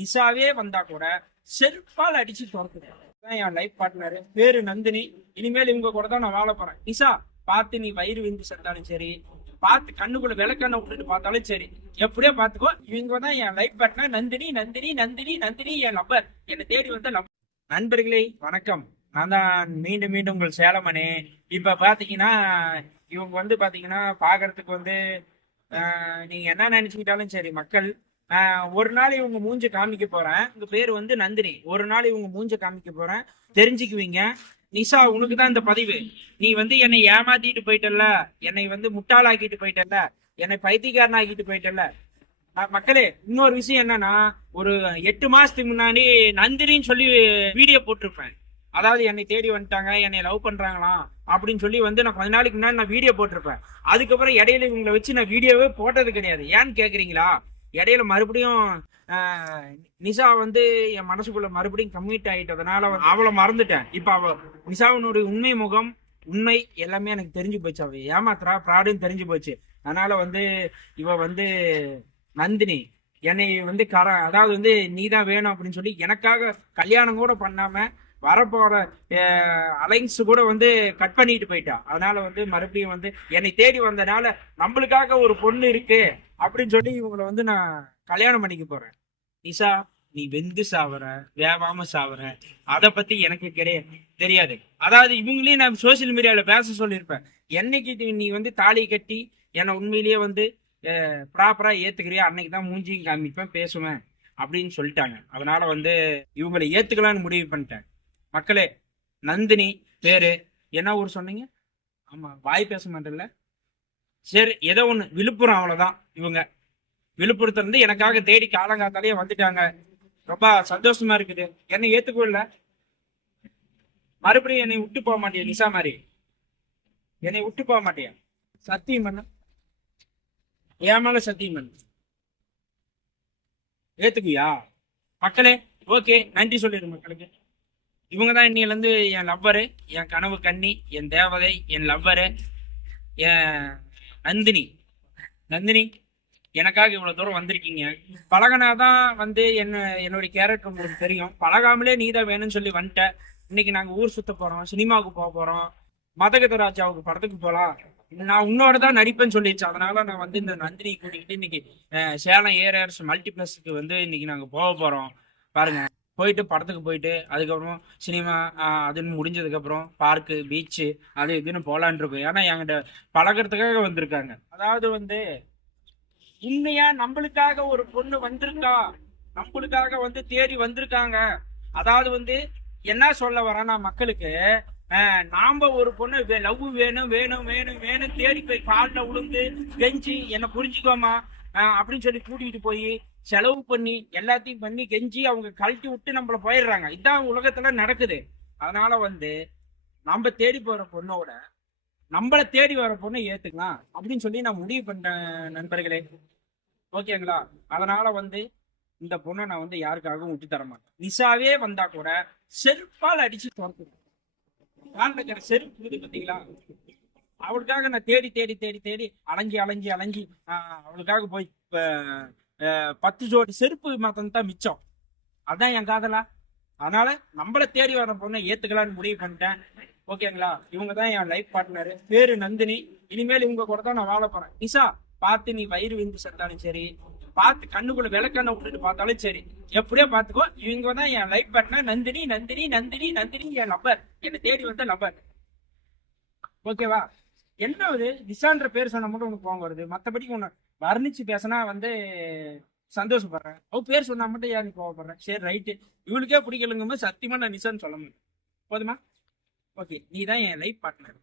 நிஷாவே வந்தா கூட செருப்பால் அடிச்சு துரத்துறேன் தான் என் லைஃப் பார்ட்னர் பேரு நந்தினி. இனிமேல் இவங்க கூட தான் நான் வாழ போறேன். நிஷா பார்த்து நீ வயிறு விந்து செத்தாலும் சரி பார்த்து கண்ணுக்குள்ள விளக்கண்ண விட்டுட்டு பார்த்தாலும் சரி எப்படியோ பார்த்துக்கோ. இவங்க தான் என் லைஃப் பார்ட்னர் நந்தினி நந்தினி நந்தினி நந்தினி என் நம்பர் என்னை தேடி வந்த நம்பர் நண்பர்களே வணக்கம். நான் தான் மீண்டும் மீண்டும் உங்கள் சேலமனே. இப்போ பார்த்தீங்கன்னா இவங்க வந்து பார்த்தீங்கன்னா பார்க்கறதுக்கு வந்து நீங்கள் என்ன நினச்சிக்கிட்டாலும் சரி மக்கள் ஒரு நாள் இவங்க மூஞ்ச காமிக்க போறேன். உங்க பேர் வந்து நந்தினி. ஒரு நாள் இவங்க மூஞ்ச காமிக்க போறேன். தெரிஞ்சுக்குவீங்க. நிஷா உனக்கு தான் இந்த பதிவு. நீ வந்து என்னை ஏமாத்திட்டு போயிட்டல்ல. என்னை வந்து முட்டாளாக்கிட்டு போயிட்டல்ல. என்னை பைத்தியக்காரன் ஆக்கிட்டு போயிட்டல்ல மக்களே இன்னொரு விஷயம் என்னன்னா ஒரு எட்டு மாசத்துக்கு முன்னாடி நந்தினின்னு சொல்லி வீடியோ போட்டிருப்பேன். அதாவது என்னை தேடி வந்துட்டாங்க என்னை லவ் பண்றாங்களாம் அப்படின்னு சொல்லி வந்து நான் கொஞ்ச நாளைக்கு முன்னாடி நான் வீடியோ போட்டிருப்பேன். அதுக்கப்புறம் இடையில இவங்களை வச்சு நான் வீடியோவே போட்டது கிடையாது. ஏன்னு கேக்குறீங்களா? இடையில மறுபடியும் நிஷா வந்து என் மனசுக்குள்ள மறுபடியும் கம்மிட் ஆயிட்டதுனால அவளை மறந்துட்டேன். இப்ப அவ நிஷாவினுடைய உண்மை முகம் உண்மை எல்லாமே எனக்கு தெரிஞ்சு போச்சு. அவ ஏமாத்துறா ப்ராடுன்னு தெரிஞ்சு போச்சு. அதனால வந்து இவ வந்து நந்தினி என்னை வந்து கர அதாவது வந்து நீ தான் வேணும் அப்படின்னு சொல்லி எனக்காக கல்யாணம் கூட பண்ணாம வரப்போற அலைன்ஸ் கூட வந்து கட் பண்ணிட்டு போயிட்டா. அதனால வந்து மறுபடியும் வந்து என்னை தேடி வந்தனால நம்மளுக்காக ஒரு பொண்ணு இருக்கு அப்படின்னு சொல்லி இவங்களை வந்து நான் கல்யாணம் பண்ணிக்க போறேன். நிஷா நீ வெந்து சாவற வேவாம சாவற அதை பத்தி எனக்கு கிடையாது தெரியாது. அதாவது இவங்களையும் நான் சோசியல் மீடியால பேச சொல்லியிருப்பேன். என்னைக்கு நீ வந்து தாலி கட்டி என்னை உண்மையிலேயே வந்து ப்ராப்பரா ஏத்துக்கிறியா அன்னைக்கு தான் மூஞ்சியும் காமிப்பேன் பேசுவேன் அப்படின்னு சொல்லிட்டாங்க. அதனால வந்து இவங்களை ஏத்துக்கலாம்னு முடிவு பண்ணிட்டேன். மக்களே நந்தினி பேரு என்ன ஊர் சொன்னீங்க? ஆமா வாய் பேச மாட்டேன்ல. சரி ஏதோ ஒன்று விழுப்புரம் அவ்வளோதான் இவங்க விழுப்புரத்துல இருந்து எனக்காக தேடி காலங்காத்தாலேயே வந்துட்டாங்க. ரொம்ப சந்தோஷமா இருக்குது. என்னை ஏத்துக்கோ இல்ல. மறுபடியும் என்னை விட்டு போக மாட்டியா நிஷா மாதிரி? என்னை விட்டு போக மாட்டியா? சத்தியம் பண்ண. என் மேல சத்தியம் பண்ண. ஏத்துக்குயா? மக்களே ஓகே நன்றி சொல்லிடு மக்களுக்கு. இவங்க தான் இன்னையிலேருந்து என் லவ்வரு என் கனவு கன்னி என் தேவதை என் லவ்வரு என் நந்தினி. நந்தினி எனக்காக இவ்வளோ தூரம் வந்திருக்கீங்க. பழகனாதான் வந்து என்ன என்னுடைய கேரக்டர் உங்களுக்கு தெரியும். பழகாமலே நீ தான் வேணும்னு சொல்லி வந்துட்ட. இன்னைக்கு நாங்கள் ஊர் சுற்ற போகிறோம் சினிமாவுக்கு போக போகிறோம் மதகத ராஜாவுக்கு படத்துக்கு போகலாம் நான் உன்னோட தான் நடிப்பேன்னு சொல்லிடுச்சு. அதனால நான் வந்து இந்த நந்தினி கூட்டிக்கிட்டு இன்னைக்கு சேலம் சேலம் ஏஆர்எஸ் மல்டிப்ளெக்ஸுக்கு வந்து இன்னைக்கு நாங்கள் போக போகிறோம் பாருங்க. போயிட்டு படத்துக்கு போயிட்டு அதுக்கப்புறம் சினிமா அதுன்னு முடிஞ்சதுக்கப்புறம் பார்க்கு பீச்சு அது இதுன்னு போகலான் இருக்கும். ஏன்னா என்கிட்ட பழகிறதுக்காக வந்திருக்காங்க. அதாவது வந்து உண்மையா நம்மளுக்காக ஒரு பொண்ணு வந்திருக்கா? நம்மளுக்காக வந்து தேடி வந்திருக்காங்க. அதாவது வந்து என்ன சொல்ல வரேன்னா மக்களுக்கு நாம ஒரு பொண்ணு லவ் வேணும் வேணும் வேணும் வேணும் தேடி போய் காலில் விழுந்து கெஞ்சி என்னை புரிஞ்சுக்கோமா அப்படின்னு சொல்லி கூட்டிகிட்டு போய் செலவு பண்ணி எல்லாத்தையும் பண்ணி கெஞ்சி அவங்க கழட்டி விட்டு நம்மள போயிடுறாங்க. இதான் உலகத்துல நடக்குது. அதனால வந்து நம்ம தேடி போற பொண்ணோட நம்மள தேடி வர பொண்ணை ஏத்துக்கலாம் அப்படின்னு சொல்லி நான் முடிவு பண்ணிட்டேன் நண்பர்களே. ஓகேங்களா? அதனால வந்து இந்த பொண்ணை நான் வந்து யாருக்காகவும் விட்டு தர மாட்டேன். நிஷாவே வந்தா கூட செருப்பால் அடிச்சு துரத்துவேன். காலில் செருப்பு இது பார்த்தீங்களா? அவளுக்காக நான் தேடி தேடி தேடி தேடி அலைஞ்சி அலைஞ்சி அலைஞ்சி அவளுக்காக போய் இப்போ பத்து ஜோடி செருப்பு மாத்தம் தான் மிச்சம். அதான் என் காதலா. அதனால நம்மள தேடி வர பொண்ணை ஏத்துக்கலாம்னு முடிவு பண்ணிட்டேன். ஓகேங்களா? இவங்க தான் என் லைஃப் பார்ட்னர் பேரு நந்தினி. இனிமேல் இவங்க கூட தான் நான் வாழ போறேன். நிஷா பார்த்து நீ வயிறு விந்து செத்தாலும் சரி பார்த்து கண்ணுக்குள்ள விளக்கண்ண விட்டுட்டு பார்த்தாலும் சரி எப்படியோ பார்த்துக்கோ இவங்க தான் என் லைஃப் பார்ட்னர் நந்தினி நந்தினி நந்தினி நந்தினி என் நம்பர் என்னை தேடி வந்த நம்பர் ஓகேவா? என்ன இது? நிஷான்ற பேர் சொன்ன மட்டும் உனக்கு போங்க வருது. மற்றபடி உன்னை வர்ணிச்சு பேசினா வந்து சந்தோஷப்படுறேன். அவ பேர் சொன்னா மட்டும் ஏன் கோவப்படுறேன் சரி ரைட்டு இவளுக்கே பிடிக்கலங்கும்போது சத்தியமா நான் நிசான்னு சொல்ல முடியும். போதுமா? ஓகே நீ தான் என் லைஃப் பார்ட்னர்